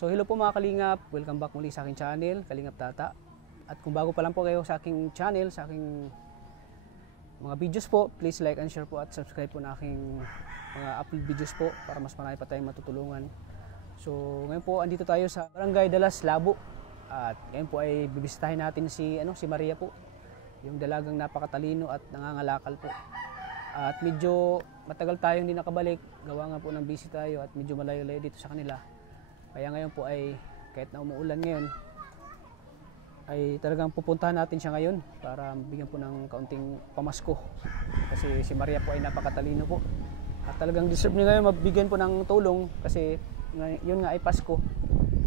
So hello po mga Kalingap, welcome back muli sa aking channel, Kalingap Tata. At kung bago pa lang po kayo sa aking channel, sa aking mga videos po, please like and share po at subscribe po na aking mga upload videos po para mas marami pa tayong matutulungan. So ngayon po andito tayo sa Barangay Dalas, Labo. At ngayon po ay bibisitahin natin si Maria po, yung dalagang napakatalino at nangangalakal po. At medyo matagal tayong hindi nakabalik, gawa nga po ng busy tayo at medyo malayo-layo dito sa kanila. Kaya ngayon po ay kahit na umuulan ngayon ay talagang pupuntahan natin siya ngayon para bigyan po ng kaunting pamasko. Kasi si Maria po ay napakatalino po. At talagang deserve niya ngayon mabigyan po ng tulong kasi yun nga ay Pasko.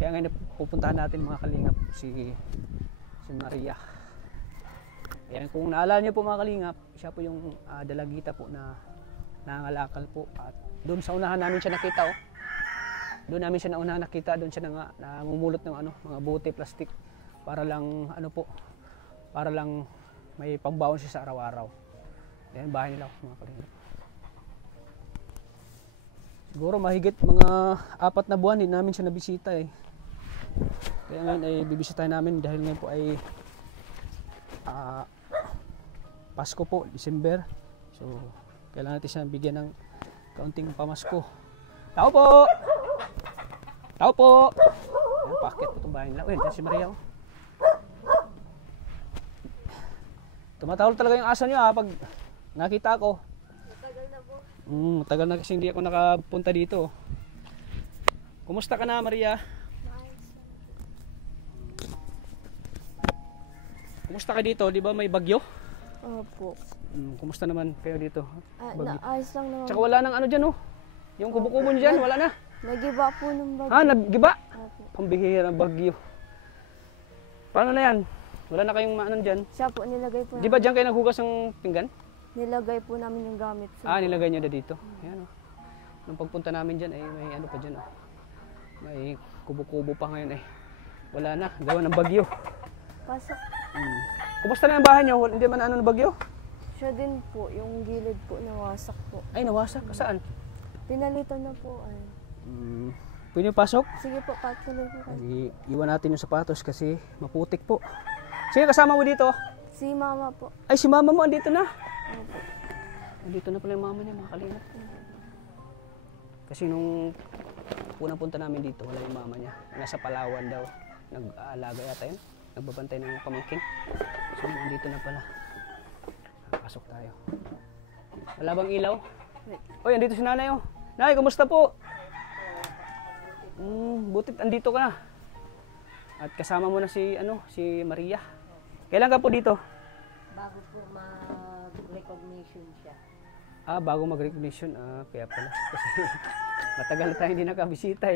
Kaya ngayon pupuntahan natin mga Kalingap si Maria. Ayan, kung naalala niyo po mga Kalingap, siya po yung dalagita po na nangangalakal po. At doon sa unahan namin siya nakita Doon namin siya nauna nakita, doon siya nangumulot ng mga bote, plastic para lang para lang may pambaon siya sa araw-araw. Ayan, bahay nila mga Kalingap. Siguro mahigit mga 4 na buwan din namin siya nabisita eh. Kaya ngayon ay bibisitahin namin dahil ngayon po ay Pasko po, December. So kailangan natin siya bigyan ng kaunting pamasko. Tao po! Tao po! Ayan, pakit po itong bahay nila. Uy, si Maria. Tumatawal talaga yung asa niyo pag nakita ako. Matagal na po. Matagal na kasi hindi ako nakapunta dito. Kumusta ka na, Maria? Kumusta ka dito? Di ba may bagyo? Opo. Kumusta naman kayo dito? Naayos lang naman. Tsaka wala nang dyan Yung kubo-kubo dyan, wala na. Nagiba po ng bagyo. Nagiba? Opo. Pambihira ng bagyo. Paano na yan? Wala na kayong dyan? Siya po, nilagay po Di ba dyan kayo naghugas ng pinggan? Nilagay po namin yung gamit. Nilagay nyo na dito. Ayan Nung pagpunta namin dyan, may pa dyan May kubo-kubo pa ngayon Wala na, gawa ng bagyo. Pasok. Kumusta na yung bahay nyo? Hindi man ng bagyo? Siya din po, yung gilid po nawasak po. Ay, nawasak? Saan? Pinalitan na po. Pwede yung pasok? Sige po, patuloy po kayo. Iwan natin yung sapatos kasi maputik po. Sino kasama mo dito? Si mama po. Ay, si mama mo andito na. Opo. Andito na pala yung mama niya, mga Kalingap. Kasi nung unang punta namin dito, wala yung mama niya. Nasa Palawan daw. Nag-aalaga yata yun. Nagbabantay ng pamangkin. So, andito na pala. Pasok tayo. Wala bang ilaw? Oy, andito si nanay Nay, kumusta po? Butit andito ka na. At kasama mo na si Maria. Kailan ka po dito? Bago po mag-recognition siya. Bago mag-recognition. Kaya pala. Kasi matagal na tayo hindi nakabisita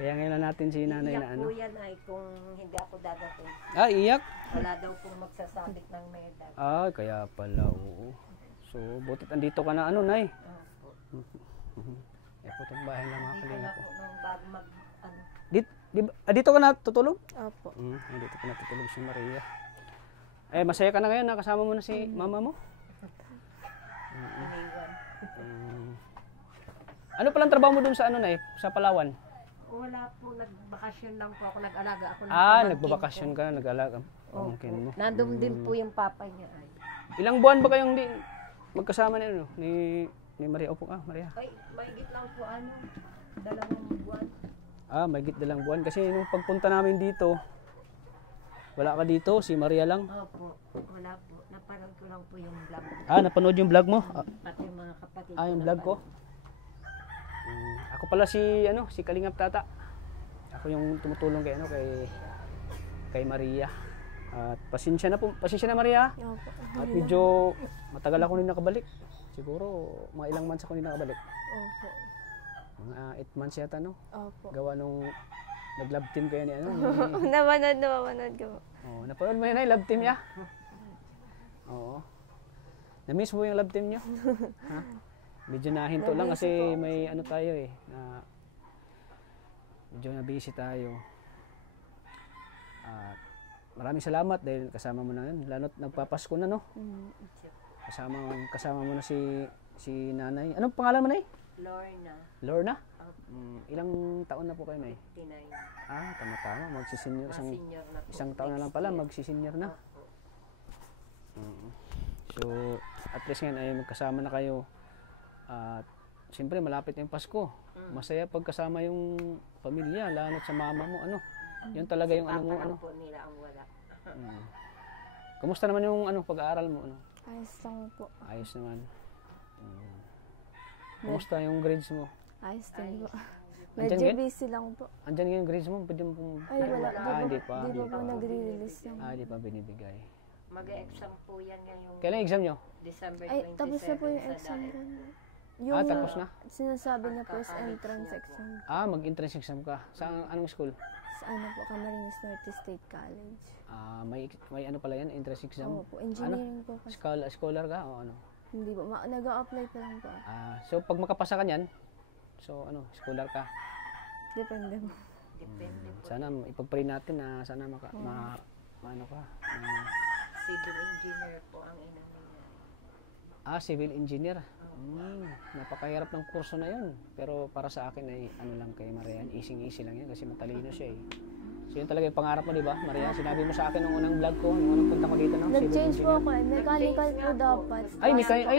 Kaya ngayon na natin si nanay Iyak na po yan ay kung hindi ako dadating. Iyak? Wala daw pong magsasabit ng medal. Kaya pala, oo. So, butit andito ka na nay? Opo. Po itong bahay ng mga Dito Kalingap na po. po nung bago Dito ka na tutulog? Opo. Dito ka na tutulog si Maria. Masaya ka na ngayon nakasama mo na si mama mo? iniwan. Ano palang trabaho mo dun sa sa Palawan? Wala po, nagbakasyon lang po ako. Nag-alaga ako ng Nagbabakasyon ka na, nag-alaga. Pamangkin mo. Nandun din po yung papa niya. Ilang buwan ba kayong magkasama ni Maria? Opo Maria. Ay, mahigit lang po 2 buwan. Mahigit 2 buwan. Kasi nung pagpunta namin dito, wala ka dito, si Maria lang. Opo, wala po. Napanood ko lang po yung vlog. Napanood yung vlog mo? Pati yung mga kapatid. Yung vlog ko? Ako pala si Kalingap Tata. Ako yung tumutulong kay Maria. At pasensya na Maria. Opo. At medyo matagal ako din nakabalik. Siguro mga ilang months ako din nakabalik. Opo. Mga 8 months yata Opo. Gawa nung nag-love team kayo ni Napanood ko. Napanood mo yun love team niya? Oo. Na-miss mo yung love team niyo? Medyo nahinto lang kasi may tayo medyo na-busy tayo. At maraming salamat dahil kasama mo na yun. Lalo't nagpapasko na Kasama mo na si nanay. Anong pangalan mo, Nay? Lorna, Lorna? Ilang taon na po kayo, Nay? 59. Tama-tama. Magsisenior. Senior na po. Isang taon na lang pala, magsisenior na. Opo. So, at least ngayon ay magkasama na kayo. At siyempre, malapit na yung Pasko. Masaya pagkasama yung pamilya, lalo sa mama mo, ano. Yun talaga yung ano mo, Papa ano. lang po nila ang wala. Kamusta naman yung ano, pag-aaral mo, ano? Ayos lang po. Ayos naman. Kamusta yung grades mo? Ayos din po. Andyan Medyo yan? busy lang po. Andyan yung grades mo? Pwede mo pong... Ay, wala. Hindi pa. Di ba po nagre-release yung... Hindi pa binibigay. Mag-exam po yan ngayong Kailan yung exam nyo? December 27 Ay, tapos na po yung sa exam DAET ko. po. Yung Tapos na? sinasabi niya po is entrance exam. Mag-entrance exam ka. Sa anong school? Sa ano po, Camarines Norte State College. May ano pala yan, entrance exam? Oo po, engineering po kasi. Scholar ka o ano? Hindi po, nag-a-apply pa lang po. So pag makapasa ka niyan, so ano, scholar ka. Depende po. Depende po. Sana ipag-pray natin na sana ano ka. Civil engineer po ang ina niya. Civil engineer. Napakahirap ng kurso na yun. Pero para sa akin ay ano lang kay Marian, easy lang yan kasi matalino siya eh. So yun talaga yung pangarap mo, di ba? Marian, sinabi mo sa akin nung unang vlog ko, nung unang punta ko dito, no? Nag-change po ako eh. Mechanical po dapat.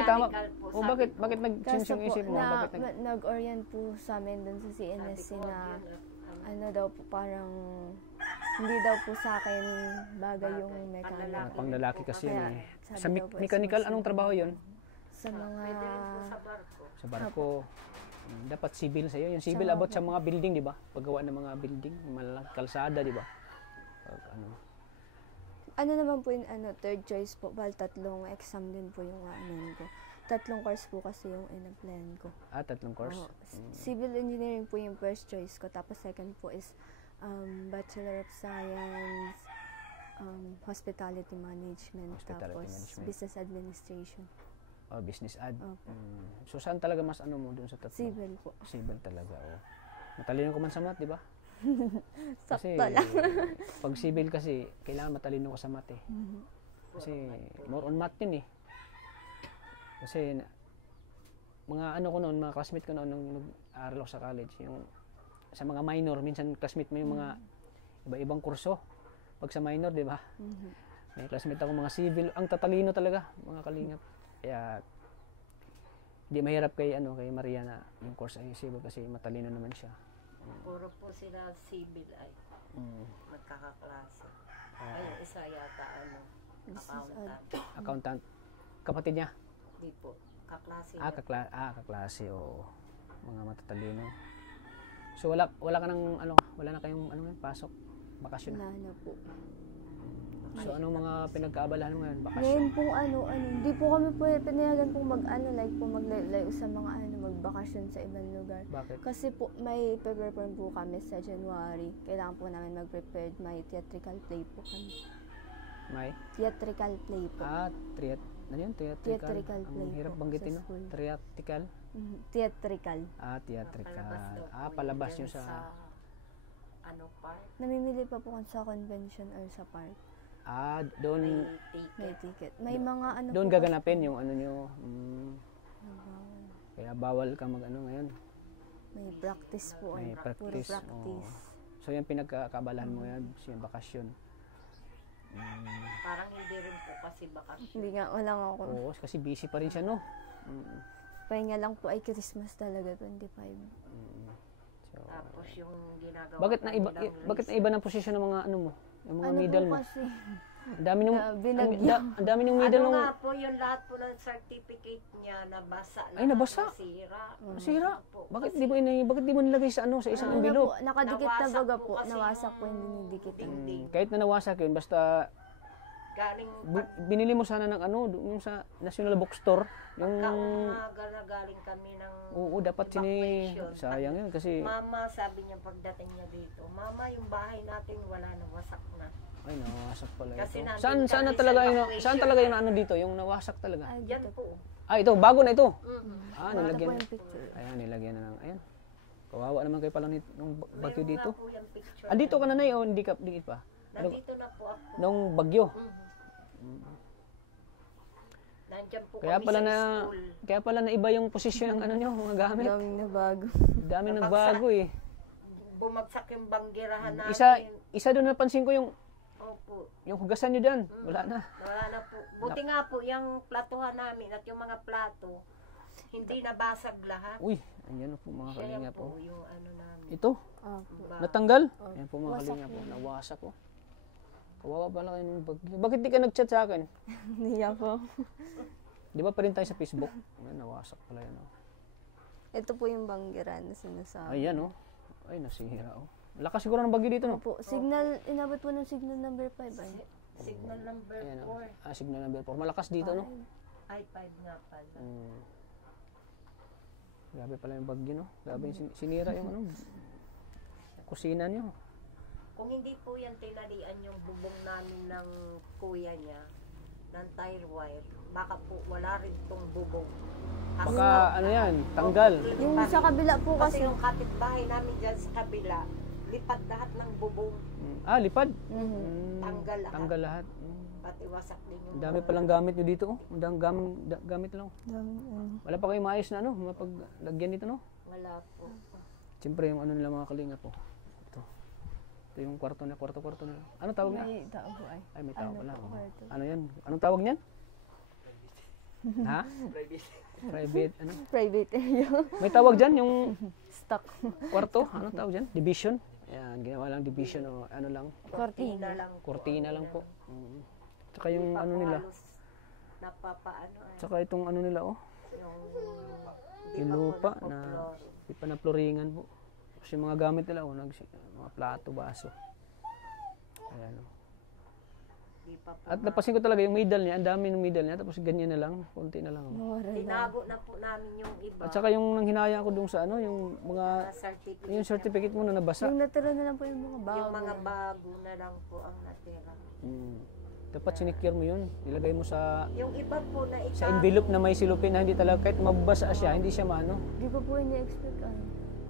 Tama. O bakit nag-change Kaso yung po, isip mo? Bakit nag-orient po sa amin dun sa CNSC na ano daw po parang hindi daw po sa akin bagay yung mechanical. pang lalaki kasi yun Kaya, eh. sabi Sa daw po, mechanical, anong trabaho yun? Sa mga... Sa barko. Sa barko. Dapat civil sa'yo. Yung civil Sa about sa mga building, di ba? Paggawa ng mga building, kalsada, di ba? Ano naman po yung third choice po, bal tatlong exam din po yung ko. Tatlong course po kasi yung in-plan ko. 3 course? Oo. Civil engineering po yung first choice ko. Tapos second po is Bachelor of Science, Hospitality Management, tapos Business Administration. Business ad. Opo. So saan talaga mas ano mo dun sa tatlo? Civil po. Civil talaga, oh. Matalino ka man sa math, di ba? Sakto lang. Pag civil kasi, kailangan matalino ka sa math eh. Kasi more on math yun eh. Kasi mga ano ko noon, mga classmate ko noon nung nag-aaral ako sa college, yung sa mga minor, minsan classmate mo yung mga iba-ibang kurso. Pag sa minor, di ba? May classmate ako mga civil, ang tatalino talaga, mga kalingap. Kaya hindi mahirap kay Maria na yung course ay civil kasi matalino naman siya. Puro po sila civil ay magkakaklase. Ay, isa yata accountant. Accountant. Kapatid niya? Di po. Kaklase. Kaklase, oo. Mga matatalino. So wala ka nang wala na kayong pasok, bakasyon na. Wala na po. So anong mga pinagkaabalahan mo ngayon? Bakasyon? Ngayon pong hindi po kami pinayagan pong maglayo sa mga magbakasyon sa ibang lugar. Bakit? Kasi po may prepare po kami sa January. Kailangan po namin mag-prepare, may theatrical play po kami. May? Theatrical play po. Ano yun? Theatrical play Ang hirap po banggitin, sa no? school. Theatrical? Theatrical. Theatrical. Palabas daw po Palabas yan nyo sa... park. Namimili pa po kung sa convention or sa park. Doon... May ticket. May mga Doon po gaganapin yung nyo. bawal. Kaya bawal ka ngayon. May practice po. May practice. Puro practice. So yan pinagkakabalahan mo yan, yung bakasyon. Parang hindi rin po kasi bakasyon. Hindi nga, wala nga ako. Oo, kasi busy pa rin siya, no? Pahinga lang po ay Christmas talaga, 25. So, Tapos yung ginagawa bakit na nilang iba ng posisyon ng mga mo? Yung mga middle po mo? kasi, Ang dami nung binagyo. ang dami ng middle Ano nung nga po yung lahat po ng certificate niya nabasa na. Ay, nabasa? Nasira. Masira. Po, Bakit kasi di mo nilagay sa sa isang envelope? po, nakadikit na nawasak baga po po. kasi Nawasak po, yung hindi nidikitan. dingding. Kahit na nawasak yun, basta Galing binili mo sana ng yung sa National Bookstore, yung pagkaumaga na galing kami ng dapat evacuation. sayang yun kasi Mama, sabi niya pagdating niya dito, Mama, yung bahay natin wala na, wasak na. ay nawasak pala Kasi ito. nandun Saan kami talaga sa yung evacuation. dito, yung nawasak talaga? Ay, Yan dito po. Ito, bago na ito. Ito Nilagyan. po yung picture. Ayan, nilagyan na lang. Ayan. Kawawa naman kayo pala nung bagyo Meron dito. nga po yung picture. Andito ka na na yun, hindi pa. Nandito na po ako. Nung bagyo. Nandyan po Kaya kami pala sa na school. kaya pala na iba yung posisyon ng ano nyo, mga gamit. Daming na bago. Dami nagbago eh. Bumagsak yung banggirahan namin. Isa doon napansin ko yung Opo. hugasan nyo dyan. Wala na. Wala na po. Buti nga po, yung platuhan namin at yung mga plato, hindi nabasag lahat. Uy, ayan po mga Siya kalinga yan po. po yung ano namin. Ito, Opo. natanggal. Ayan po mga kalinga po. Nawasak po. Kawawa pala kayo ng bagyo. Bakit di ka nag-chat sa akin? Niya po. Di ba pa rin tayo sa Facebook? Ayan, nawasak pala yan. Oh. Ito po yung banggiran na sinasabi. Ayan oh. Ay, nasira oh. Lakas siguro ng bagyo dito no? Opo, signal, inabot po ng signal number 5 ay. Signal number Ayan oh. 4. Signal number 4. Malakas dito no? Ay, 5 nga pala. Grabe pala yung bagyo no? Grabe yung sinira yung ano. Kusina nyo. Kung hindi po yan tinalian yung bubong namin ng kuya niya, ng tire wire, baka po wala rin tong bubong. Baka ano yan, tanggal. Yung sa kabila po Kasi kasi. yung kapitbahay namin dyan sa kabila, lipad lahat ng bubong. Lipad. Tanggal lahat. Tanggal lahat. Pati wasak din yung Ang dami palang gamit nyo dito oh. Ang dami gamit lang. Daming, Wala pa kayong maayos na ano, mapaglagyan dito no? Wala po. Siyempre yung ano nila mga kalinga po. Ito yung kwarto na. Ano tawag niya? may tao po ay. Ay, may tao pala. po, kwarto. Ano yan? Anong tawag niyan? Ha? Private. Ano? Private area. May tawag dyan yung Stock. kwarto? Anong tawag dyan? Division? Ayan, ginawa lang division o ano lang. Cortina. lang. Kurtina lang po. Tsaka yung ano nila. Halos napapaano. Tsaka itong ano nila oh. Yung, Yung lupa na di pa na-floringan po. Kasi yung mga gamit nila oh. Mga plato, baso. Ayan oh. Di pa po. At napasin ko talaga yung medal niya. Ang dami ng medal niya. Tapos ganyan na lang. Konti na lang. Oh. Mawara na. Tinago na po namin yung iba. At saka yung nanghinaya ko dun sa ano, yung mga certificate. yung certificate mo na nabasa. Yung natira na lang po yung mga bago. Yung mga bago na lang po ang natira. Dapat sinikir mo yun. Ilagay mo sa Yung iba po na itago. envelope na may silupin na hindi talaga kahit mabasa siya, hindi siya maano. Di ko po ini-expect ay.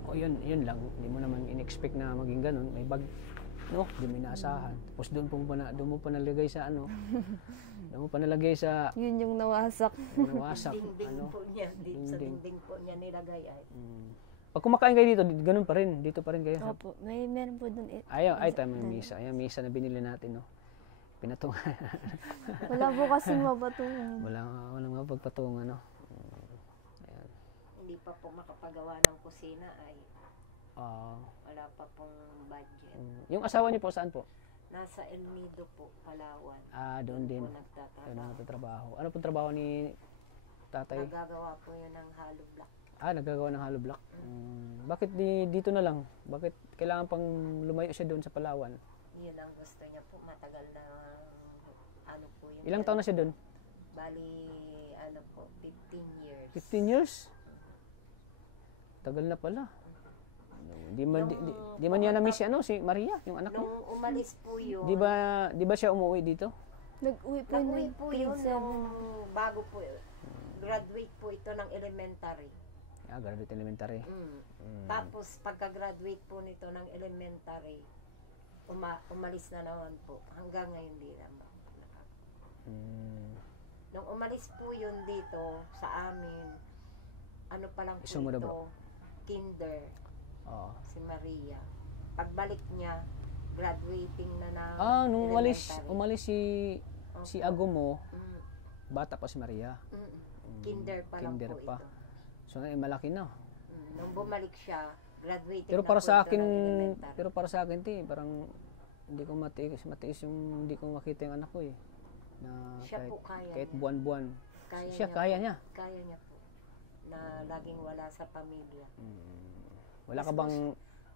O yun lang. Hindi mo naman in-expect na maging ganun. May bag, no? Hindi mo inaasahan. Tapos doon mo pa nalagay sa ano. Doon mo pa nalagay sa Yun yung nawasak. nawasak. Dingding ano. po niya. Sa Dingding. dingding po niya nilagay ay. Pag kumakain kayo dito, ganun pa rin. Dito pa rin kayo. Opo, meron po dun. Ay, tama yung misa. Ayan, misa na binili natin, no? Pinatungan. Wala po kasi mapatungan. Walang mapagpatungan, no? Ayan. Hindi pa po makapagawa ng kusina ay wala pa pong budget. Yung asawa niyo po, saan po? Nasa El Nido po, Palawan. Doon din. Po nagtatrabaho. Doon na nagtatrabaho. Ano pong trabaho ni tatay? Nagagawa po yun ng hollow block. Nagagawa ng hollow block. Bakit dito na lang? Bakit kailangan pang lumayo siya doon sa Palawan? Yun ang gusto niya po, matagal na ano po yun. Ilang taon na siya doon? Bali, ano po, 15 years. 15 years? Tagal na pala. Di man niya na-miss si si Maria, yung anak niya. Nung umalis po yun, Di ba siya umuwi dito? Nag-uwi po nag-uwi po yun grade nung bago po, graduate po ito ng elementary. Graduate elementary. Tapos pagka-graduate po nito ng elementary, umalis na naman po. Hanggang ngayon di naman. Nung umalis po yun dito sa amin, ano pa lang po Sumunod ito, ba? kinder, Oo. si Maria. Pagbalik niya, graduating na ng Nung elementary. umalis si Ago mo, Mm, bata pa si Maria. Kinder pa lang Kinder po pa. ito. So malaki na. Nung bumalik siya, graduating Pero na para po sa ito akin, ng elementary. parang hindi ko matiis yung hindi ko makita yung anak ko eh. Na Siya po kaya kahit niya. buwan-buwan. Kaya Siya niya kaya po. niya. Kaya niya po. Na laging wala sa pamilya. Wala ka bang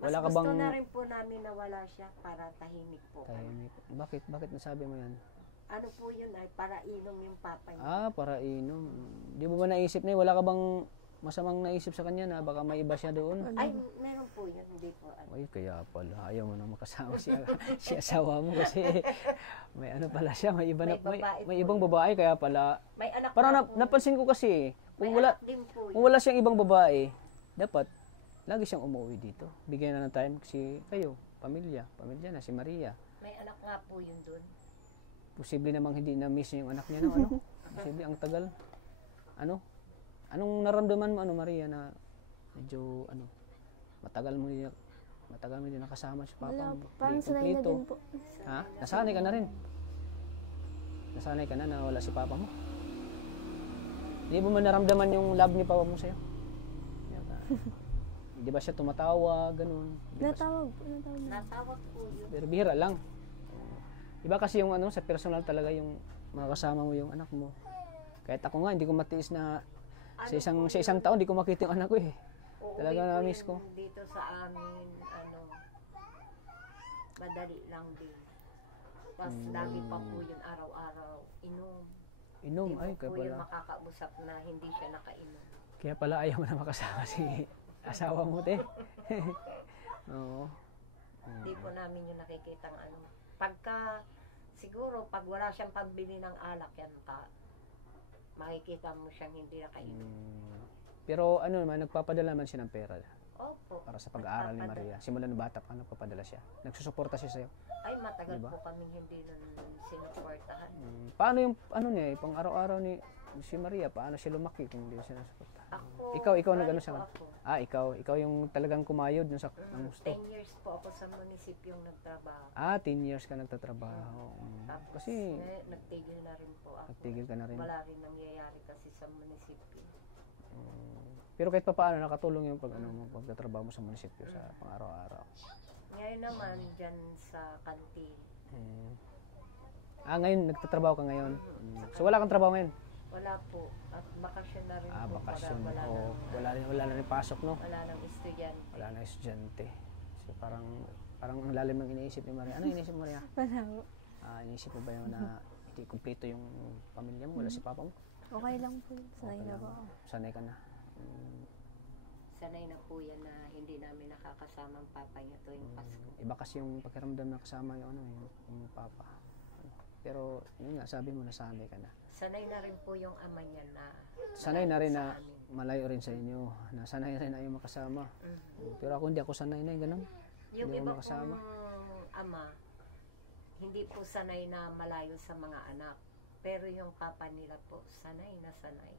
Mas gusto na rin po namin na wala siya para tahimik po. tahimik? Bakit nasabi mo yan? Ano po yun ay para inom yung papa niya. Para inom. Di mo ba naisip na wala ka bang masamang naisip sa kanya na baka may iba siya doon? Ay, meron po yun. Hindi po. Ay, kaya pala. Ayaw mo na makasama si asawa mo kasi may ano pala siya. May ibang babae kaya pala. May anak Parang na po. napansin ko kasi, May kung anak din po kung yun. wala siyang ibang babae, dapat lagi siyang umuwi dito. Bigyan na ng time si kayo, pamilya na si Maria. May anak nga po yun dun. Posible namang hindi na-miss niya yung anak niya, no? Ano? Sabi, ang tagal. Ano? Anong naramdaman mo, ano, Maria, na medyo, ano, matagal mo din nakasama si Papa Wala mo. po. Parang Hindi sanay na kumpleto. din po. Ha? Nasanay ka na rin. Nasanay ka na wala si Papa mo. Hindi mo man naramdaman yung love ni Papa mo sa'yo? Di ba siya tumatawa, ganun? Di ba Natawag po. Natawag na. Natawag po yun. Pero bihira lang. Iba kasi yung ano, sa personal talaga yung makakasama mo yung anak mo. Kahit ako nga, hindi ko matiis na sa isang taon, hindi ko makita yung anak ko eh. Uuwi Talaga po na-miss ko. yun dito sa amin, ano, madali lang din. Tapos lagi pa po yun araw-araw, inom. Inom, Hindi ay, mo kaya po yun pala. makakausap na hindi siya nakainom. Kaya pala ayaw mo na makasama si asawa mo, te. Oo. Hindi po namin yung nakikitang ano. Pagka, siguro, pag wala siyang pambili ng alak, yan makikita mo siyang hindi nakainom. Pero ano naman, nagpapadala man siya ng pera Opo. para sa pag-aaral ni Maria. Simula ng bata pa, nagpapadala siya. Nagsusuporta siya sa'yo. Ay, matagal Diba? po kaming hindi nun sinuportahan. Paano yung, ano niya, pang araw-araw ni si Maria, paano siya lumaki kung hindi siya nasuporta? Ako, Ikaw marami nag-ano po sa ako. ikaw yung talagang kumayod dun sa ang gusto. 10 years po ako sa munisipyong nagtrabaho. 10 years ka nagtatrabaho. Tapos, Kasi nagtigil na rin po ako. nagtigil ka na rin. Wala rin nangyayari kasi sa munisipyo. Pero kahit pa paano nakatulong yung pagtatrabaho mo sa munisipyo sa pang-araw-araw. Ngayon naman, dyan sa kantin. Ngayon nagtatrabaho ka ngayon. So wala kang trabaho ngayon? Wala po. At bakasyon na rin po. Bakasyon. Wala, Wala na rin pasok, no? wala nang estudyante. Wala na estudyante. So parang ang lalim ng iniisip ni Maria. Ano iniisip mo, Maria? Wala po. Iniisip mo ba yun na hindi kumpleto yung pamilya mo? Wala si Papa mo? Okay lang po. Sanay Okay na lang. po ako. Sanay ka na. Sanay na po yan na hindi namin nakakasama ang papa niya tuwing Pasko. Iba kasi yung pakiramdam na kasama yung yung Papa. Pero yun nga, sabi mo nasanay ka na. Sanay na rin po yung ama niya na Sanay na rin sa na amin. malayo rin sa inyo. Na sanay rin na yung makasama. Pero ako hindi ako sanay na yung ganun. Yung Hindi ako iba makasama. pong ama, hindi po sanay na malayo sa mga anak. Pero yung papa nila po, sanay na sanay.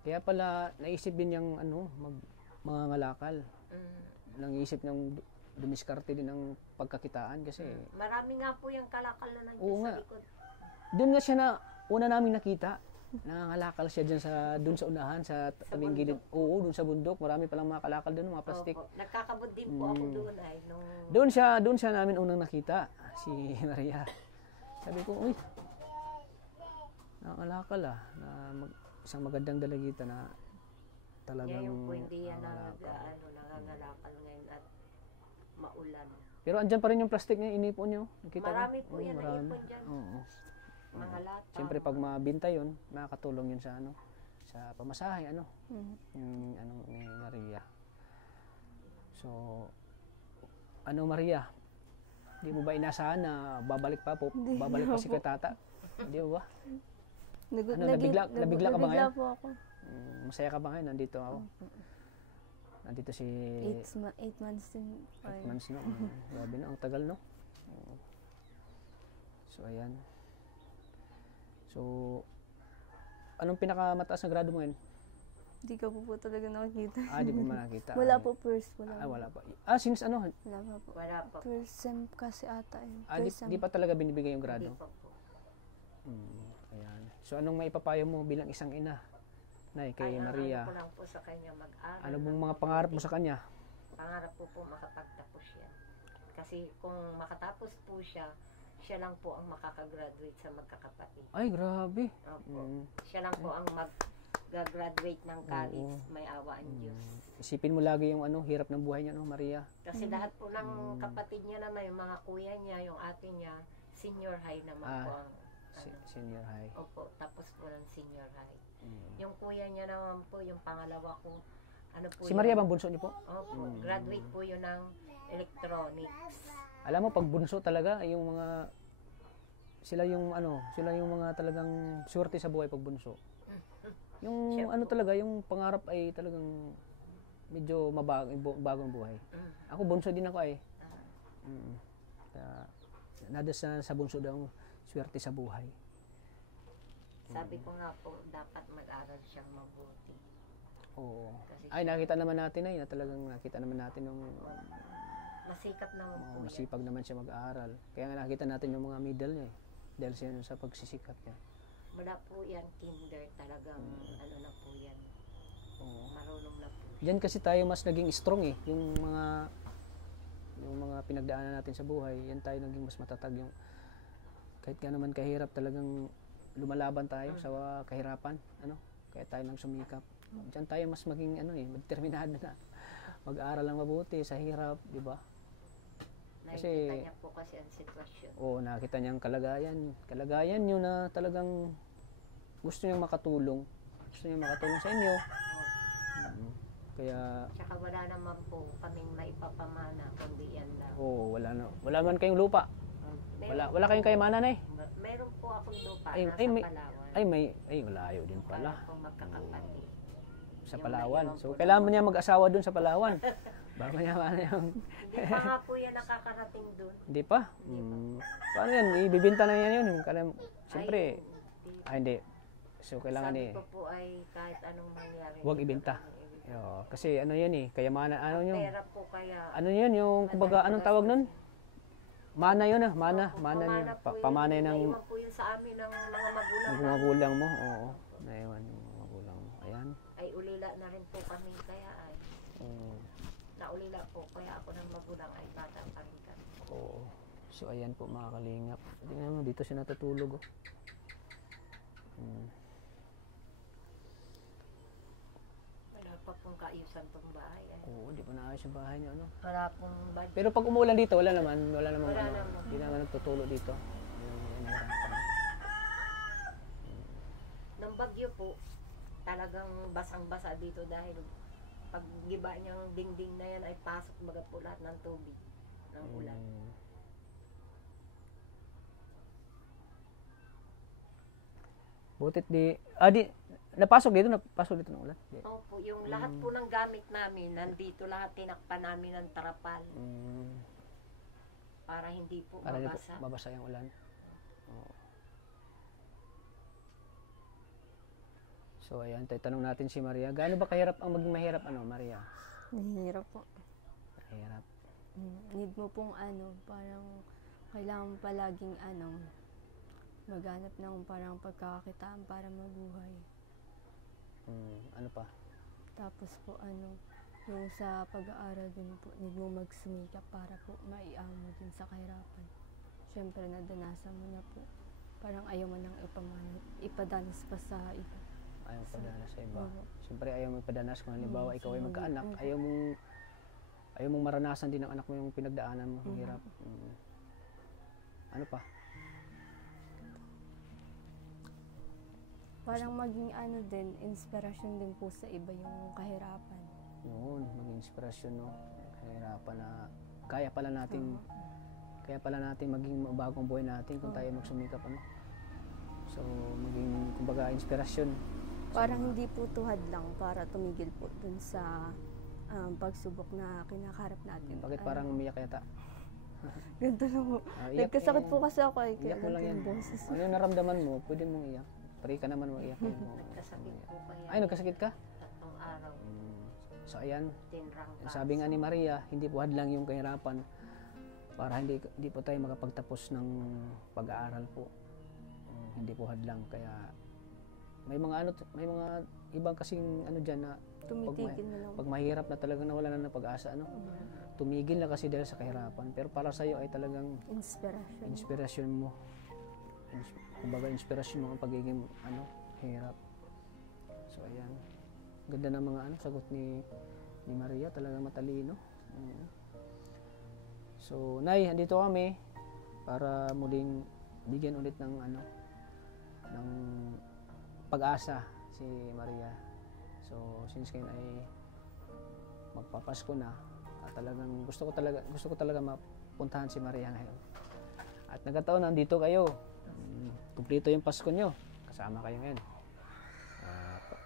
Kaya pala naisip din yung mga ngalakal. Nangisip ng dumiskarte din ng pagkakitaan kasi Marami nga po yung kalakal na nandiyan Oo sa nga. likod. doon nga siya na una naming nakita. Nangangalakal siya doon sa unahan sa tabing bundok. gilid. Oo, doon sa bundok. Marami palang mga kalakal doon, mga plastic. Opo. Nagkakabot din po ako doon ay nung Doon siya namin unang nakita si Maria. Sabi ko, uy, nangangalakal na isang magandang dalagita na talagang ngayon po hindi yan nangangalakal. nangangalakal ngayon at maulan. Pero andyan pa rin yung plastic niya, inipon niyo. Nakita mo? Marami po yan marami. naipon dyan. Oo. Mga lata. Siyempre pag mabinta yun, makakatulong yun sa sa pamasahe yung ni Maria. So Maria, hindi mo ba inasahan na babalik pa si kay Tata? Hindi mo ba? Nabigla ka ba Nabigla ngayon? po ako. Masaya ka ba ngayon? Nandito ako. Nandito si 8 months din. 8 months, no? Grabe na, ang tagal, no? So, ayan. So, anong pinakamataas na grado mo ngayon? Hindi ka po talaga nakikita. Di mo nakita. Wala po first. Wala po. Wala pa. Since Wala pa po. Wala pa po. First sem kasi ata yun. di pa talaga binibigay yung grado? Hindi pa po. Ayan. So, anong maipapayo mo bilang isang ina? Nay, kay Maria. Ano ko lang po sa kanya mag-aral. Ano bang mga pangarap mo sa kanya? Pangarap po makapagtapos yan. Kasi kung makatapos po siya lang po ang makakagraduate sa magkakapatid. Ay, grabe. Opo. Siya lang po ang mag-graduate ng college. May awa ang Diyos. Isipin mo lagi yung hirap ng buhay niya, no, Maria? Kasi lahat po ng kapatid niya naman, yung mga kuya niya, yung ate niya, senior high naman po ang Senior high. Opo, tapos po ng senior high. Yung kuya niya naman po, yung pangalawa ko, Si Maria bang bunso niyo po? Opo, graduate po yun ng electronics. Alam mo, pag bunso talaga, yung mga sila yung mga talagang swerte sa buhay pag bunso. Yung talaga, yung pangarap ay talagang medyo bagong buhay. Ako bunso din ako ay. Nada sa bunso daw swerte sa buhay. Sabi ko nga po, dapat mag-aral siyang mabuti. Oo. Kasi Ay, nakita naman natin na talagang nakita naman natin yung masikap naman po yan. masipag naman siya mag-aaral. Kaya nga nakita natin yung mga medal niya eh. Dahil siya sa pagsisikap niya. Wala po yan, kinder talagang ano na po yan. Oo. Marunong na po. Diyan kasi tayo mas naging strong eh. Yung mga pinagdaanan natin sa buhay, yan tayo naging mas matatag. Yung kahit nga naman kahirap, talagang lumalaban tayo sa kahirapan. Kaya tayo nang sumikap. Diyan tayo mas maging determinado na mag-aaral lang mabuti sa hirap, di ba? Nakikita niya po kasi ang sitwasyon. Oo, nakita niya ang kalagayan. Kalagayan niyo na talagang gusto niyang makatulong. Gusto niyang makatulong sa inyo. Kaya Tsaka wala naman po kaming maipapamana kundi yan lang. wala man kayong lupa. Wala kayong kayamanan eh. Meron po akong lupa Ay, nasa ay, may- Palawan. Malayo din pala. Para po magkakapatid. Sa Yung Palawan. naiwan So, po kailangan mo niya mag-asawa dun sa Palawan. Bago niya yung... Hindi pa nga po yan nakakarating doon. Hindi pa? Paano yan? Ibibinta na yan yun. Siyempre, hindi. So, kailangan Sabi ko po ay kahit anong mangyari. huwag ibenta. Kasi ano yan eh, kayamanan, Pera po kaya. yun, yung, kumbaga, anong tawag nun? Mana yun mana yun. Pamana yun ng Naiwan po yun sa amin ng mga magulang. magulang mo. Oo, naiwan yung mga magulang mo. Ayan. Ay ulila na rin po kami kaya ay. Naulila po kaya ako ng magulang ay bata pa rin kami. Oo. So, ayan po mga kalingap. Tingnan mo, dito siya natutulog. Wala pa pong kaayusan tong bahay. Ay. Oo, di pa naayos yung bahay niyo, Wala pong budget. Pero pag umuulan dito, wala naman Wala naman. Hindi naman nagtutulo dito. Nung bagyo po, talagang basang-basa dito dahil pag giba niyang dingding na yan ay pasok baga po lahat ng tubig ng ulan. Butit napasok dito ng ulan. Di. Opo, yung lahat po ng gamit namin, nandito lahat tinakpan namin ng tarapal para hindi po Para hindi po mabasa. mabasa yung ulan. Oo. So ayan, tanong natin si Maria. Gaano ba kahirap ang maging mahirap Maria? Nahihirap po. Mahirap. Need mo pong parang kailangan palaging maghanap ng parang pagkakakitaan para mabuhay. Ano pa? Tapos po yung sa pag-aaral din po, need mo magsumikap para po maiamo din sa kahirapan. Siyempre nadanasan mo na po. Parang ayaw mo nang ipadanas pa sa iba. Ayaw padanas sa iba. Oo. Siyempre ayaw mo padanas kung halimbawa ikaw ay magkaanak. Ayaw mong maranasan din ng anak mo yung pinagdaanan mo. Ang hirap. Ano pa? Parang maging din, inspirasyon din po sa iba yung kahirapan. Yun, maging inspirasyon, no? Kahirapan na kaya pala natin maging bagong buhay natin kung tayo magsumikap, So, maging, kumbaga, inspirasyon. Parang hindi po tuhad lang para tumigil po dun sa pagsubok na kinakarap natin. Bakit parang umiyak yata? Ganito lang po. Iyak, Nagkasakit po kasi ako kaya iyak mo lang yan. yung boses. Ano yung naramdaman mo? Pwede mong iyak. Pari ka naman mag-iyak. Nagkasakit po kaya. Ay, nagkasakit ka? 3 araw. So, ayan. Tinrang pa. Sabi nga ni Maria, hindi buhad lang yung kahirapan para hindi po tayo makapagtapos ng pag-aaral po. Hindi buhad lang. Kaya may mga ibang kasing diyan na Tumitigil na lang. pag mahirap na talaga nawala na ng pag-asa, tumigil na kasi dahil sa kahirapan. Pero para sa iyo ay talagang Inspirasyon. inspirasyon mo. Kumbaga inspirasyon mo ang pagiging hirap. So ayan. Ganda ng mga sagot ni Maria, talagang matalino. So, Nay, andito kami para muling bigyan ulit ng ng pag-asa si Maria. So, since kayo ay magpapasko na, at talagang gusto ko talaga mapuntahan si Maria ngayon. At nagkataon nandito kayo. Kumpleto yung Pasko nyo. Kasama kayo ngayon.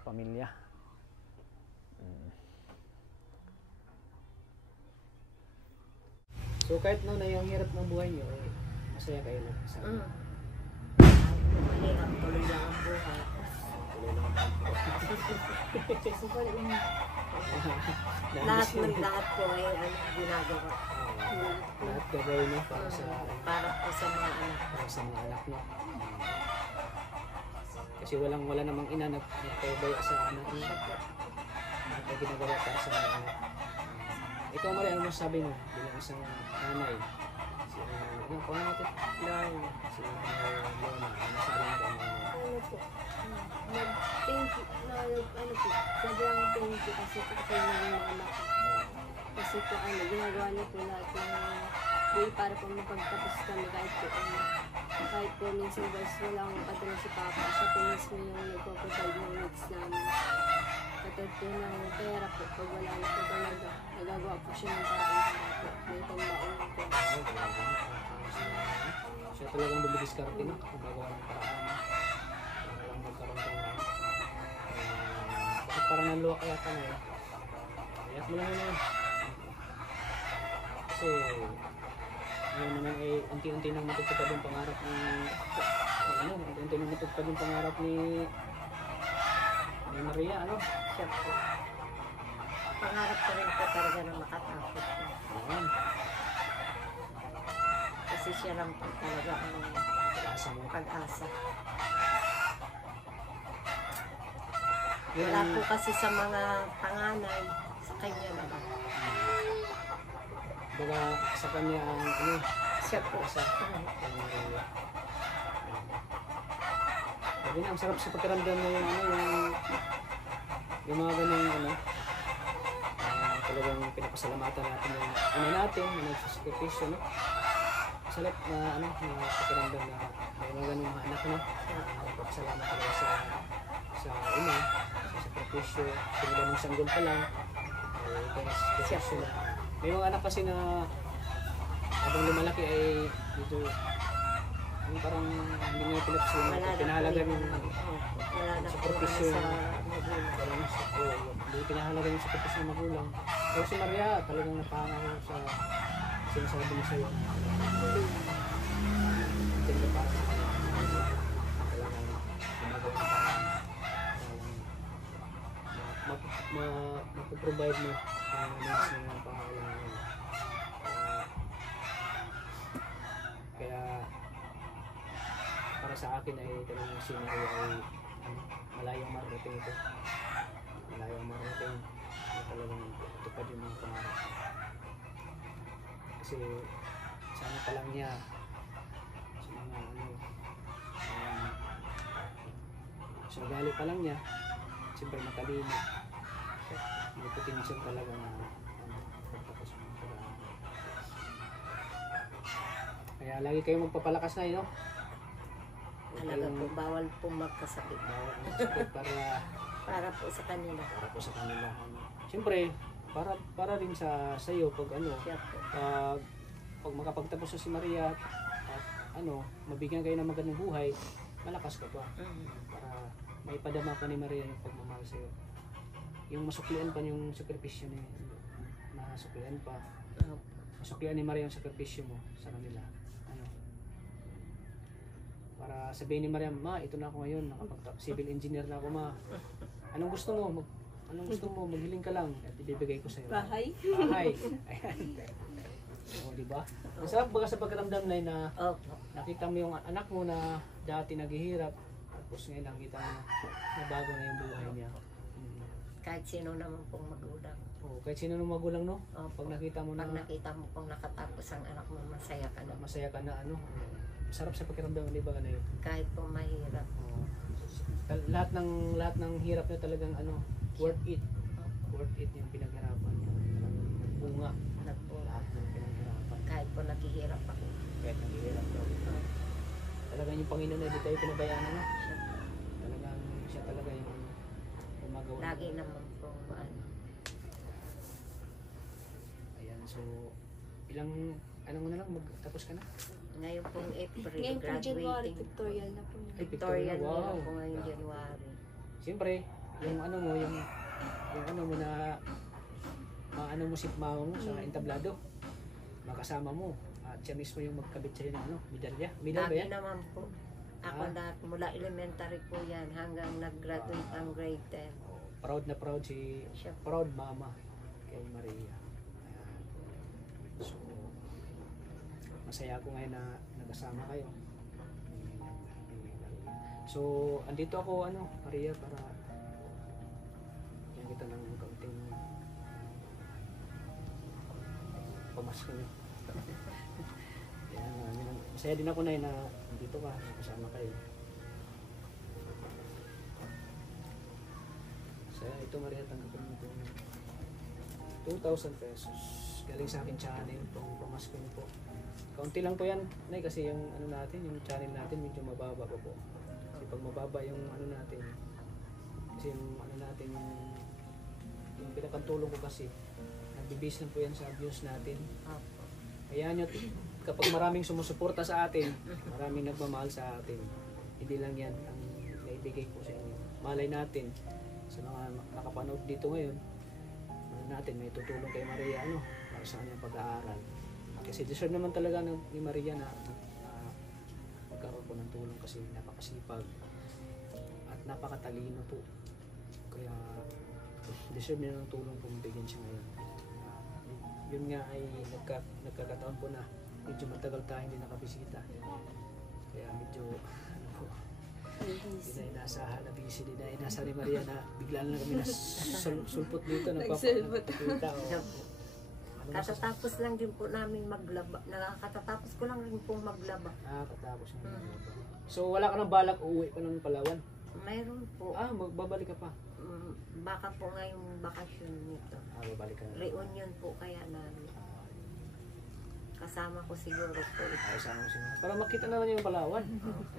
Pamilya. So kahit na yung hirap ng buhay nyo, masaya kayo lang kasama. tuloy lang ang buhay. Tuloy lang ang Lahat po ay ginagawa. Lahat gagawin mo para sa Para po sa mga anak. para sa mga anak mo. Kasi wala namang ina nagpabaya sa anak niya. Lahat ay ginagawa para sa mga anak. Ikaw Maria, ano masasabi mo bilang isang nanay? Si ano pa natin? Lorna. Si Lorna, ano masasabi mo kay mama? Ano po, thank you, ano po, sobrang thank you kasi po kayo naging mama ko. Kasi po ginagawa niyo po lahat ng way para po mapagtapos kami kahit po minsan guys wala akong padala si Papa. Siya po mismo yung nagpo-provide ng needs namin. Katulad po ng pera po, pag wala na po talaga, nagagawa po siya ng parang para po. May pambaon po. Siya talagang dumidiskarte na kung gagawa ng paraan para lang magkaroon ng bakit parang nanluwa kaya ka na eh. Iyak mo lang yun eh. Kasi ngayon naman ay unti-unti nang matutupad yung pangarap ni unti-unti nang matutupad yung pangarap ni Maria, ano? Siya po. Pangarap ko rin po talaga na makatapos po. Ayan, Kasi siya lang po talaga ang pag-asa mo. pag-asa. Yun Wala ang- po kasi sa mga panganay, sa kanya na ba? Baga sa kanya ang ano, Siya po. pag-asa. Sabi na, ang sarap sa pakiramdam na yung ano, yung mga ganung ano, talagang pinapasalamatan natin yung ano natin, na nagsasakripisyo, no? Sarap na ano, na pakiramdam na may mga ganung mga anak, no? Nagpapasalamat talaga sa ina, sa sakripisyo, simula ng sanggol pa lang, kaya sakripisyo na. May mga anak kasi na habang lumalaki ay dito yung parang hindi nga pinapasalamat, pinahalagan yung Wala na po sakripisyo sa yung magulang. hindi pinahalagan yung sakripisyo ng magulang. Pero si Maria talagang napangako sa sinasabi niya sa'yo. Tinda para sa kanya. Talagang gumagawa ng parang mapoprovide mo ang needs niya ng pangangailangan. Kaya para sa akin ay talagang si Maria ay malayong mararating ito. Malayong mararating na talagang tupad yung mga pangarap. Kasi sana pa lang niya sa mga ano sa ugali pa lang niya siyempre matalino. May potential talaga na pagtapos ng pag-aaral. Kaya lagi kayong magpapalakas na no? Talaga po, bawal po magkasakit. Bawal ang sakit Para po sa kanila. para po sa kanila. Siyempre, para rin sa iyo pag ano, Siya po. pag makapagtapos na si Maria at ano, mabigyan kayo ng magandang buhay, malakas ka pa para maipadama pa ni Maria yung pagmamahal sa iyo. Yung masuklian pa yung sakripisyo ni masuklian pa. Masuklian ni Maria yung sakripisyo mo sa kanila. Ano? Para sabihin ni Maria, ma, ito na ako ngayon, civil engineer na ako, ma. Anong gusto mo? Anong gusto mo? Maghiling ka lang at ibibigay ko sa iyo. Bahay. Bahay. Ayan. O, di ba? Ang sarap baga sa pagkaramdam na Opo. nakita mo yung anak mo na dati naghihirap tapos ngayon nakita mo na bago na yung buhay niya. Kahit sino naman pong magulang. Oh, kahit sino nung magulang no? Opo. Pag nakita mo na Pag nakita mo pong nakatapos ang anak mo, masaya ka na. masaya ka na ano, sarap sa pakiramdam, di ba ka na yun? Kahit po mahirap. Oh. Lahat ng hirap na talagang ano, worth it. Worth it yung pinaghirapan niya. Bunga Nagpula. lahat ng pinaghirapan. Kahit po naghihirap ako. Kahit naghihirap daw. Talagang yung Panginoon na di tayo pinabayaan ano. Siya, Talagang siya talaga yung gumagawa. lagi naman po ano. Ayan, so ilang ano mo na lang magtapos ka na? Ngayon pong April, Ngayon po January, graduating. pictorial na po. Ay, Victorian wow. wow. po ngayong January. Siyempre, yung ano mo, yung ano mo na maano mo si mama mo sa entablado. Makasama mo. At siya mismo yung magkabit sa'yo ng ano, medalya. Medal ba Lagi yan? naman po. Ako mula elementary po yan hanggang nag-graduate ang grade 10. Proud na proud si Siya po. proud mama kay Maria. Ayan. So, masaya ako ngayon na nagkasama kayo. So, andito ako Maria, para yan kita ng kaunting pamasko niyo. Yan, masaya din ako na nandito ka, kasama kayo. So, ito Maria, tanggapin mo itong 2,000 pesos. Galing sa akin channel, itong pamasko niyo po. Kaunti lang po yan, Nay, kasi yung natin, yung channel natin medyo mababa pa po. Kasi pag mababa yung natin, kasi yung natin, yung pinakatulong ko kasi, nagbibase lang po yan sa views natin. Kaya nyo, kapag maraming sumusuporta sa atin, maraming nagmamahal sa atin, hindi lang yan ang naibigay ko sa inyo. Malay natin, sa mga nakapanood dito ngayon, natin may tutulong kay Maria para sa kanyang pag-aaral. Kasi deserve naman talaga ni Maria na magkaroon po ng tulong kasi napakasipag at napakatalino po. Kaya deserve niya ng tulong kung bigyan siya ngayon. Yun nga ay nagkakataon po na medyo matagal tayo hindi nakabisita. Kaya medyo hindi na inasahan na busy, hindi na inasahan ni Maria na bigla na kami sulpot dito. Nagsulpot. Katatapos lang din po namin maglaba. Katatapos ko lang rin pong maglaba. Katatapos na maglaba. So wala ka nang balak uuwi pa ng Palawan? Mayroon po. Magbabalik ka pa? Baka po ngayong bakasyon nito. Babalik ka na. Reunion po kaya namin. Kasama ko siguro po. Kasama ko siguro. Para makita naman yung Palawan.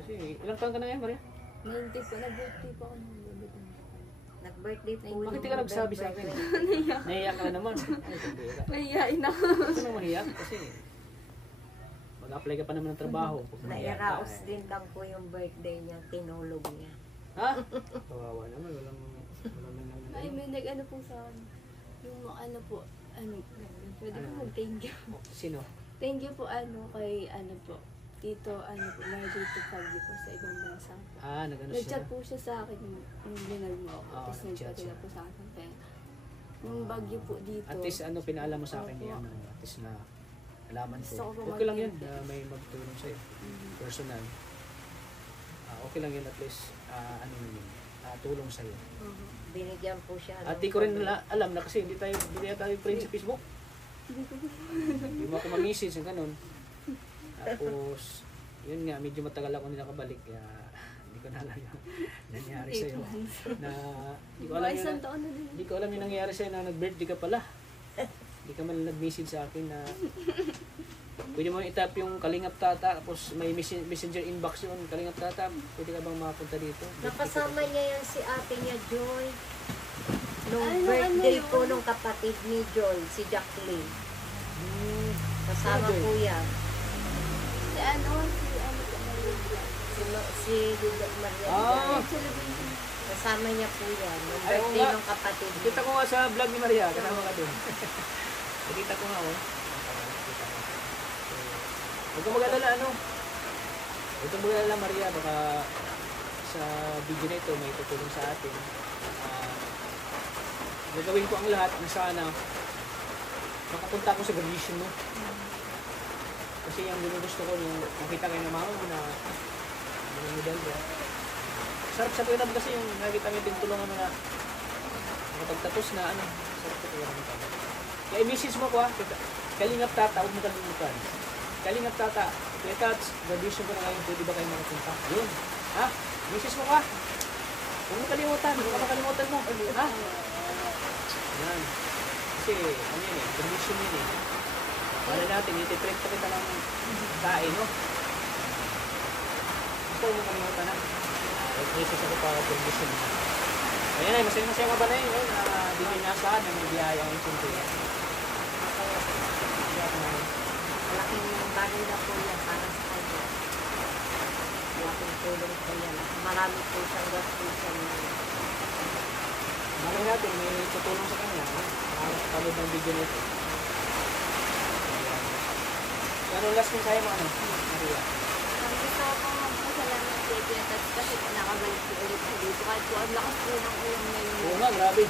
Kasi ilang taon ka na yan, Maria? 90 po, nag-birthday po ako ng Nag-birthday po. Bakit di ka nagsabi sa akin? Nahiya ka na naman. Mahihain ako. Ano nang mahiya? Kasi mag-apply ka pa naman ng trabaho. Nairaos din lang po yung birthday niya. Tinulog niya. Ha? Kawawa naman. Walang Ay, may nag-ano po sa akin. Yung po, pwede po mag-thank you. Sino? Thank you po kay po. Tito, po, Marjorie Pagli po sa ibang bansa. Nag-ano siya? Nag-chat po siya sa akin yung binag mo ako. Tapos nagpatila po sa akin ng pera. Yung bagyo po dito. At least pinaalam mo sa akin niya. At least na alaman ko. Gusto ko Okay lang yun na may magtulong sa'yo. Personal. Okay lang yun at least tulong sa'yo. Binigyan po siya. At di ko rin alam na kasi hindi tayo friends sa Facebook. Hindi mo ako mag-message yung ganun. Tapos, yun nga, medyo matagal ako hindi nakabalik. Kaya, hindi ko na alam yung nangyari sa'yo. Hindi ko alam yung nangyari sa'yo na nag-birthday ka pala. Hindi ka man nag-message sa akin na pwede mo itap yung Kalingap Tata, tapos may messenger inbox yun, Kalingap Tata, pwede ka bang makapunta dito? Nakasama niya yan si ate niya, Joy. Nung birthday po nung kapatid ni Joy, si Jacqueline. Kasama po yan. Si Maria. Kasama niya po yan. Nung birthday ng kapatid niya. Kita ko nga sa vlog ni Maria, kasama ka doon. Nakita ko nga Huwag kang mag-alala, Huwag kang mag-alala, Maria, baka sa video na ito may tutulong sa atin. Gagawin ko ang lahat na sana makapunta ko sa graduation mo. Kasi yung gusto ko nung nakita kayo ng mama mo na medalya. Sarap sa tuwinab kasi yung nakita mo yung tulungan mo na nakapagtapos na sarap sa tuwinab mo. Kaya i-message mo ko Kalingap Tata, huwag mo kalimutan. Kalingap Tata, Kuya Tats, graduation ko na ngayon, pwede ba kayo makapunta? Yun. Message mo ka. Huwag mo kalimutan, huwag ka makalimutan mo. Yan. Kasi, graduation yun Wala natin, ititrip pa kita ng kain, Gusto mo kalimutan na. Message ako para graduation mo. Ayan masaya ka ba na yun? Di nyo inasahan na may biyaya ang insunto yan. Malaking bagay na po yan para sa kanya. Malaking tulong po yan. Marami po siyang gastusan. Malay natin, may tutulong sa kanya. Panood ng video nito. Ano last mo sa'yo mga Maria? Gusto ko pong magpasalamat kay Kuya Tats kasi po nakabalik po ulit sa dito. Kahit po ang lakas po ng ulam ngayon. Oo nga, grabe.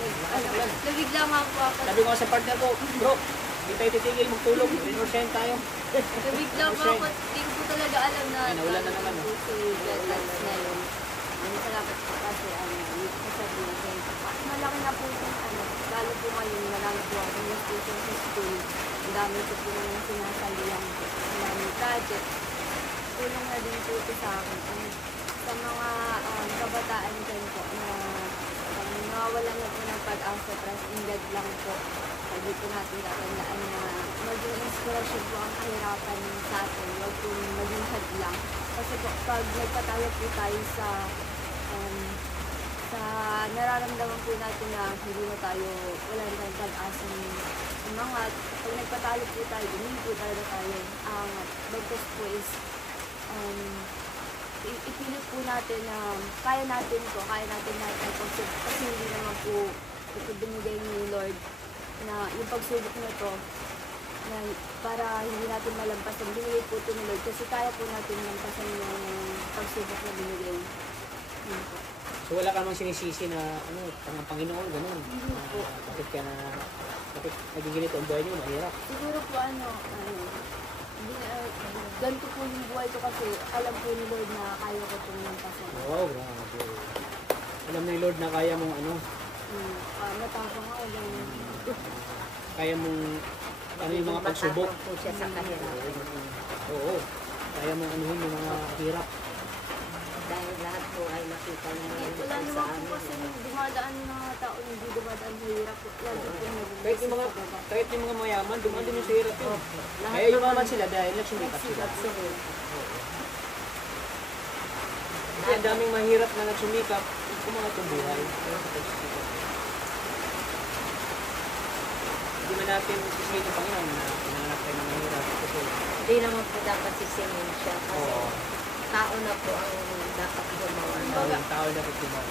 Nabigla nga po ako. Sabi ko nga sa partner ko, bro, hindi tayo titigil magtulog. 10% tayo. Nabigla po ako. Hindi ko talaga alam na Ay, naulan na naman, po si Kuya Tats ngayon. Salamat po kasi dito po sa Bulacan. Malaki na po yung lalo po ngayon, marami po ako yung station sa school. Ang dami ko po yung sinasalihan po. Ang dami project. Tulong na din po ito sa akin. Sa mga kabataan dyan po na nawawalan na po ng pag-asa, trust in God lang po. Sabi po natin tatandaan na maging inspirasyon po ang kahirapan sa atin. Huwag po maging hadlang. Kasi po, pag nagpatayo po tayo sa nararamdaman po natin na hindi na tayo, wala na tayong pag-asang umangat. Pag nagpatalo po tayo, hindi po talaga tayo angat. Bagkas po is, ipilit po natin na kaya natin po, kaya natin lahat kasi hindi naman po ito binigay ni Lord na yung pagsubok na to na para hindi natin malampasan, binigay po ito ni Lord kasi kaya po natin lampasan yung pagsubok na binigay. Yun po. So wala ka namang sinisisi na Panginoon, ganun. Hindi po. Bakit naging ganito ang buhay niyo, mahirap. Siguro po ganito po yung buhay ko kasi alam po ni Lord na kaya ko itong lampasan. Wow, grabe. Alam ni Lord na kaya mong Matapang ako ganyan. kaya mong yung mga pagsubok. Matapang po siya sa kahirapan. Oo. Kaya mong anuhin yung mga hirap. Dahil lahat po ay nakita niya ngayon Wala po sa naman po amin. kasi dumadaan ng mga tao, hindi dumadaan sa hirap. Lagi po Kahit yung mga mayaman, dumaan din yung sa hirap yun. Kaya yumaman sila dahil nagsumikap sila. Kaya daming mahirap na nagsumikap, kumangat ang buhay. Hindi man natin sisingin ng Panginoon na pinanganak tayo ng mahirap. Kasi Hindi naman po dapat sisingin siya kasi tao na po ang dapat gumawa. ang tao dapat gumawa.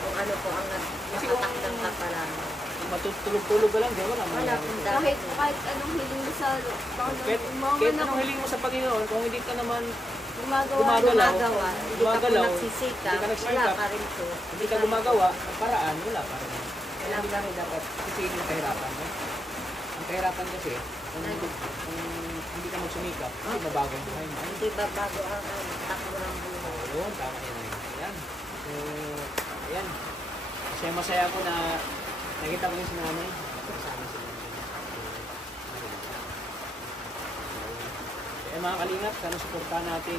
Kung ano po ang nakatakdang kapalaran. Kung matutulog-tulog ka lang, di ba naman? Wala pong dapat. Kahit anong hiling mo sa Kahit anong hiling mo sa Panginoon, kung hindi ka naman gumagawa, Gumagawa, hindi ka po Gumagalaw, nagsisikap, hindi ka nagsisikap, wala pa rin po. hindi ka gumagawa, ang paraan, wala pa rin. Wala Hindi pa namin dapat sisihin yung kahirapan. No? Ang kahirapan kasi, kung hindi ka magsumikap, hindi mabago ang buhay mo. Hindi ba bago ang takbo ng buhay? Yun, tama yan. Ayan. So, ayan. Masaya ako na nakita ko yung si nanay. Kasama si nanay. Kaya mga kalingap, sana suportahan natin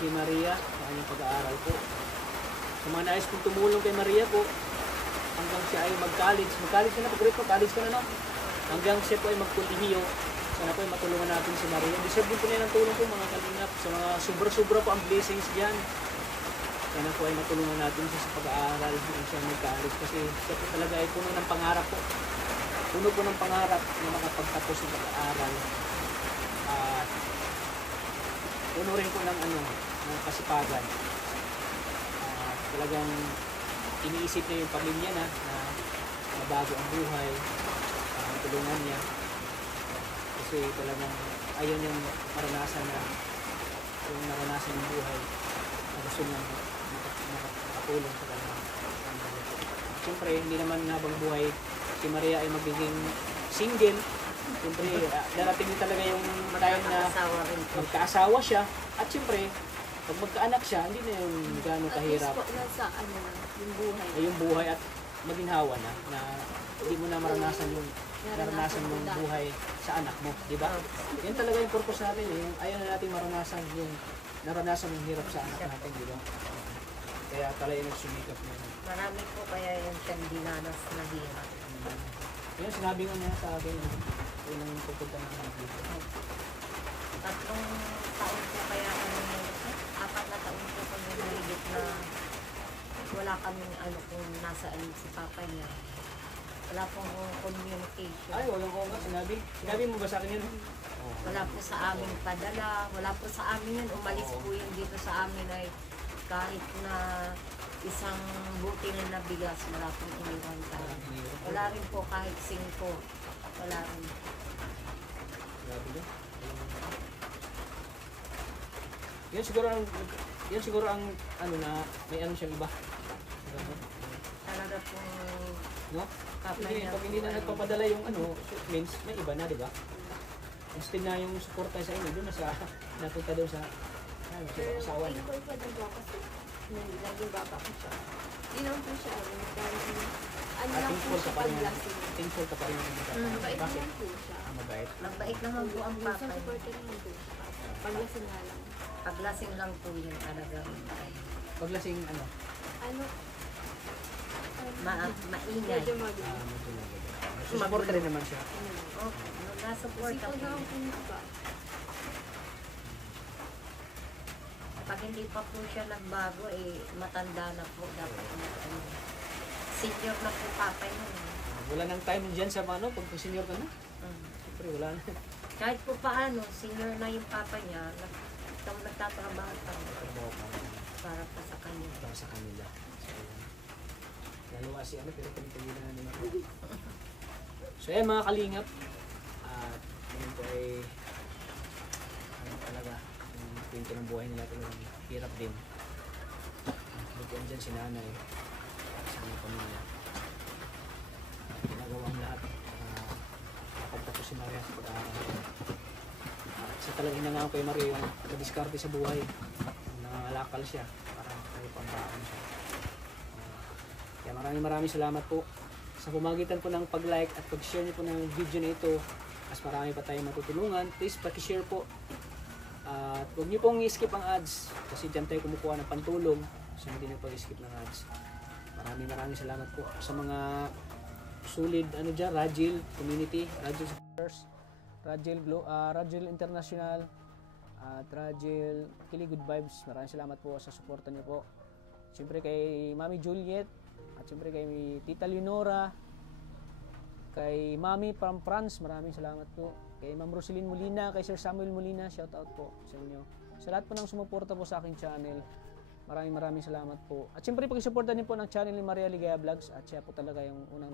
si Maria sa kanyang pag-aaral po. Sa mga nais kong tumulong kay Maria po, hanggang siya ay mag-college. Mag-college ka na, pag-grade po, college ka na, no? Hanggang siya po ay magkulihiyo, sana po ay matulungan natin si Maria. Deserve din po niya ng tulong po mga kalingap. Sa mga sobra-sobra po ang blessings dyan. Sana po ay matulungan natin siya sa pag-aaral hanggang siya mag-college. Kasi siya po talaga ay puno ng pangarap po. Puno po ng pangarap na makapagtapos ng pag-aaral. At puno rin po ng ng kasipagan. Talagang iniisip niya yung pamilya na mabago ang buhay, tulungan niya. Kasi talagang ayaw niyang maranasan yung naranasan ng buhay na gusto niyang makatulong sa kanyang pamilya. Siyempre, hindi naman habang buhay si Maria ay magiging single. Siyempre, darating din talaga yung time na magkaasawa siya. At siyempre, pag magkaanak siya, hindi na yung gano'ng kahirap. At least po, nasa yung buhay. Ay, yung buhay at maginhawa na hindi mo na maranasan yung naranasan mong buhay sa anak mo, di ba? Yan talaga yung purpose natin eh. Ayaw na natin maranasan yung naranasan ng hirap sa anak natin, di ba? Kaya pala yung nagsumikap na yun. Marami po kaya yung siyang dinanas na hirap. Yan, sinabi nga niya sa akin, unang pupunta na dito. 3 taon po kaya kami, 4 na taon po kami nahigit na wala kaming kung nasaan si papa niya. Wala pong communication. Ay, walang ko nga, sinabi. Sinabi mo ba sa akin yun? Wala po sa aming padala, wala po sa amin yun. Umalis po yun dito sa amin ay kahit na isang butil na bigas, wala pong iniwan talaga. Wala rin po kahit 5. Wala rin. Grabe yun. Yun siguro ang ano na may ano siyang iba. Talaga pong No? papa Hindi, niya. pag hindi na nagpapadala yung ano, means may iba na, di ba? Instead na yung suporta sa inyo, doon na sa, napunta doon sa, ano, sa asawa niya. thankful pa din po kasi naging baba ko siya. Yun lang po siya. Dahil ano lang po Thankful siya ka pa rin. pag-lasing. Thankful ka pa rin. Mabait Bakit? naman po siya. Mabait. Mabait naman po ang papa Minsan niya. supporter naman po siya. Pag-lasing nga lang. Paglasing lang po yun talaga. Paglasing, ano? Ano? Maingay. Medyo mabait. Support rin naman siya. Oh, nasupport Sipag ako. na ako pa. Pag hindi pa po siya nagbago, matanda na po. Dapat senior na po papa niya. Wala nang time dyan sa ano, pag senior ka na. Mm. Siyempre, wala na. Kahit po paano, senior na yung papa niya, nagtatrabaho pa rin para pa sa kanya. Para sa kanila. So, lalo kasi ano, pero pinipili na naman ako. So yan mga kalingap. At yun po ay ano talaga, yung kwento ng buhay nila talagang hirap din. Bigyan dyan si nanay sa mga pamilya. Ginagawa ang lahat kapagtapos si Maria sa pag-aaral. Sa talagang inangang kay Maria yung nadiskarte sa buhay. Nangangalakal siya para may pambaon siya. Kaya maraming salamat po sa pamagitan po ng pag-like at pag-share niyo po ng video na ito. Mas marami pa tayong matutulungan. Please paki-share po. At huwag niyo pong i-skip ang ads kasi dyan tayo kumukuha ng pantulong. So hindi na pag-skip ng ads. Maraming salamat po sa mga solid ano dyan, Rajil community, Rajil supporters, Rajil International at Rajil Kili Good Vibes. Maraming salamat po sa suporta niyo po. Siyempre kay Mami Juliet at siyempre kay Tita Leonora, kay Mami from France, maraming salamat po. Kay Ma'am Roselyn Molina, kay Sir Samuel Molina, shout out po sa inyo. Sa lahat po ng sumuporta po sa aking channel, maraming salamat po. At siyempre pag-suporta din po ng channel ni Maria Ligaya Vlogs at siya po talaga yung unang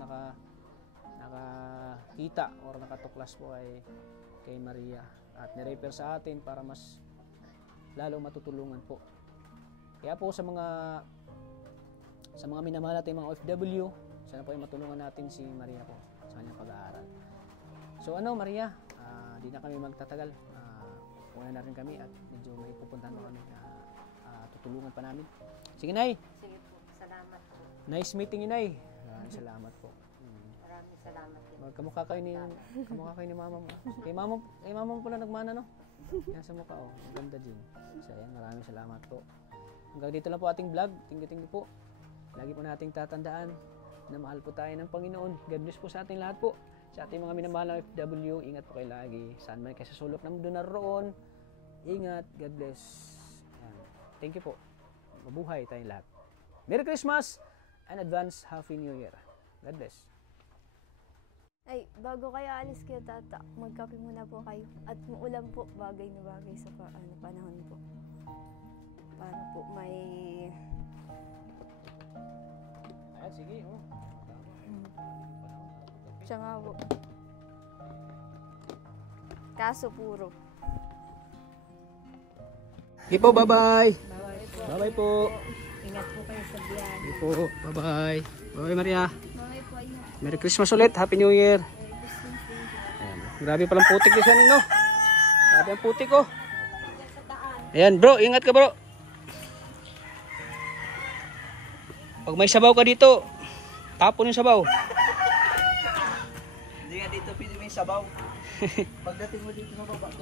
nakakita or nakatuklas po kay Maria at nirefer sa atin para mas lalo matutulungan po. Kaya po sa mga minamahal natin mga OFW, sana po ay matulungan natin si Maria po sa kanyang pag-aaral. So ano Maria, di na kami magtatagal. Una na rin kami at medyo may pupuntahan pa kami na tutulungan pa namin. Sige Nay. Sige po, salamat po. Nice meeting you Nay. Salamat po. Maraming salamat din. Kamukha kayo ni mama mo. Kay mama mo pala nagmana no? Yan sa mukha oh. Ang ganda din. So ayan, maraming salamat po. Hanggang dito lang po ating vlog. Thank you po. Lagi po nating tatandaan na mahal po tayo ng Panginoon. God bless po sa ating lahat po. Sa ating mga minamahal na FW, ingat po kayo lagi. Saan man kayo sa sulok ng mundo naroon. Ingat. God bless. Ayan. Thank you po. Mabuhay tayong lahat. Merry Christmas and advance Happy New Year. God bless. Ay, bago kayo alis kayo tata, magkape muna po kayo. At muulam po, bagay na bagay sa panahon po. Para po may... Ayan, sige. Oh. Siya nga po. Kaso puro. Okay po, bye-bye. Bye-bye po. Ingat po kayo sa biyahe. Okay po, bye-bye. Bye-bye Maria. Bagay po ayun. Merry Christmas ulit. Happy New Year. Ayan. Grabe palang putik ni Saning, no? Grabe ang putik, oh. Ayan, bro. Ingat ka, bro. Pag may sabaw ka dito, tapon yung sabaw. Hindi nga dito pwede may sabaw. Pagdating mo dito sa baba.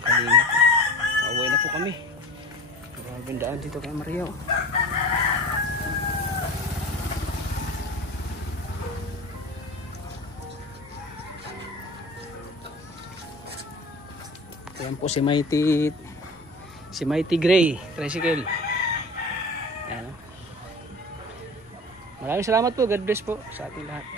Kalingap. Away na po kami. Grabe ang daan dito kay Maria, oh. Ayan po si Mighty Gray Tricycle. Ayan, oh. Maraming salamat po. God bless po sa ating lahat.